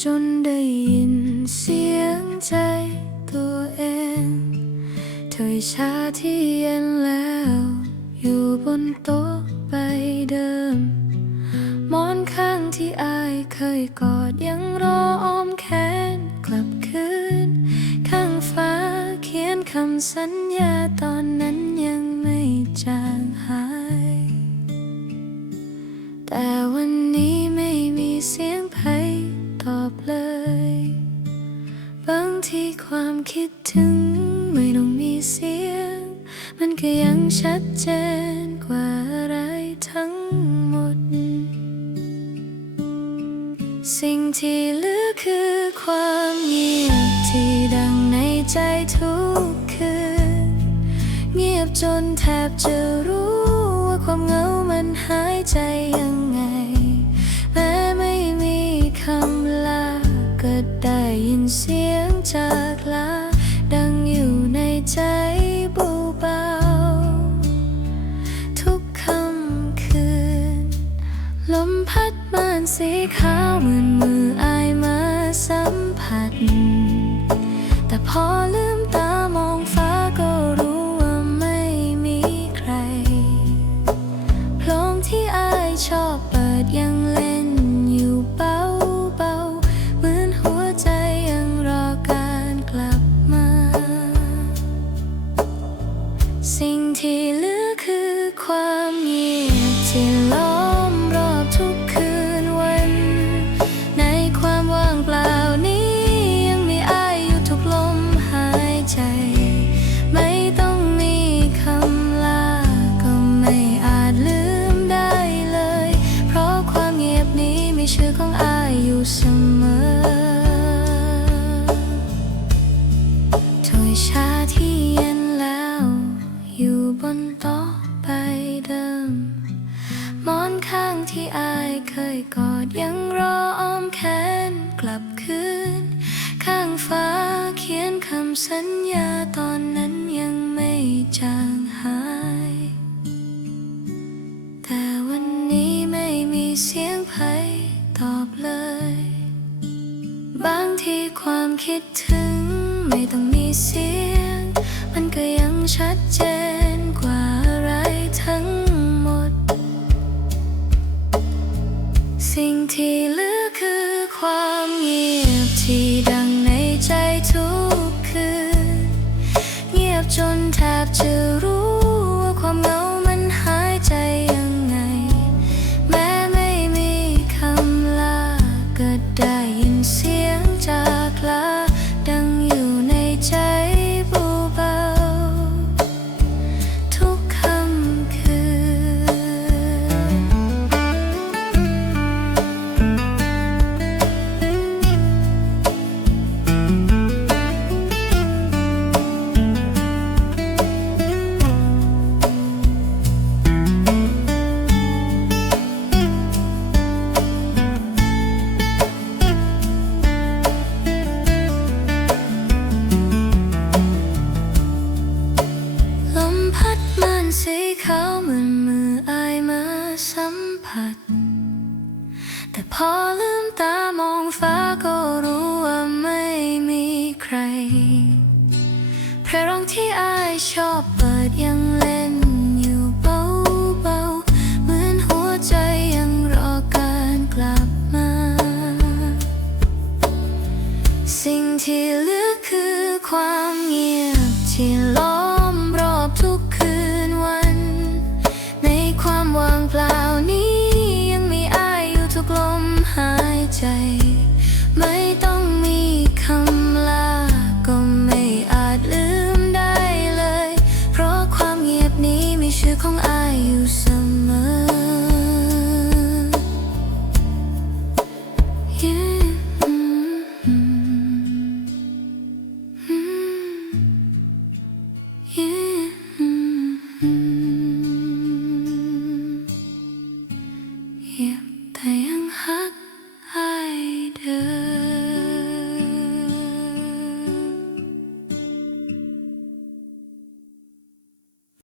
จนได้ยินเสียงใจตัวเองถ้วยชาที่เย็นแล้ว อยู่บนโต๊ะใบเดิมมอนข้างที่อายเคยกอดยังรออ้อมแขนกลับคืน ข้างฟ้าเขียนคำสัญญาตอนนั้นยังไม่จา ที่ความคิดถึง ไม่ต้องมีเสียง มันก็ยังชัดเจนกว่าอะไรทั้งหมด สิ่งที่เหลือคือความเงียบที่ดังในใจทุกคืน เงียบจนแทบจะรู้ว่าความเหงามันหายใจยังไง แม้ไม่มีคำลา ก็ได้ยินเสียงจากลา ดังอยู่ในใจเบาๆทุกคำคืน ลมพัดม่านสีขาวเหมือนมืออายมาสัมผัส เสมอถ้วยชาที่เย็นแล้ว อยู่บนโต๊ะใบเดิมหมอนข้างที่อายเคยกอดยังรออ้อมแขนกลับคืน ข้างฟ้าเขียนคำสัญญาตอนนั้นยังไม่จางหาย แต่วันนี้ไม่มีเสียงใครตอบเลย คิดถึงไม่ต้องมีเสียง มันก็ยังชัดเจนกว่าอะไรทั้งหมด สิ่งที่เหลือคือความเงียบที่ดังในใจทุกคืน เงียบจนแทบจะรู้ สีขาวเหมือนมืออายมาสัมผัส แต่พอลืมตามองฟ้าก็รู้ว่าไม่มีใครเพลงที่อายชอบ ใจไม่ต้องมีคำลาก็ไม่อาจลืมได้เลย เพราะความเงียบนี้มีชื่อของอายอยู่เสมอ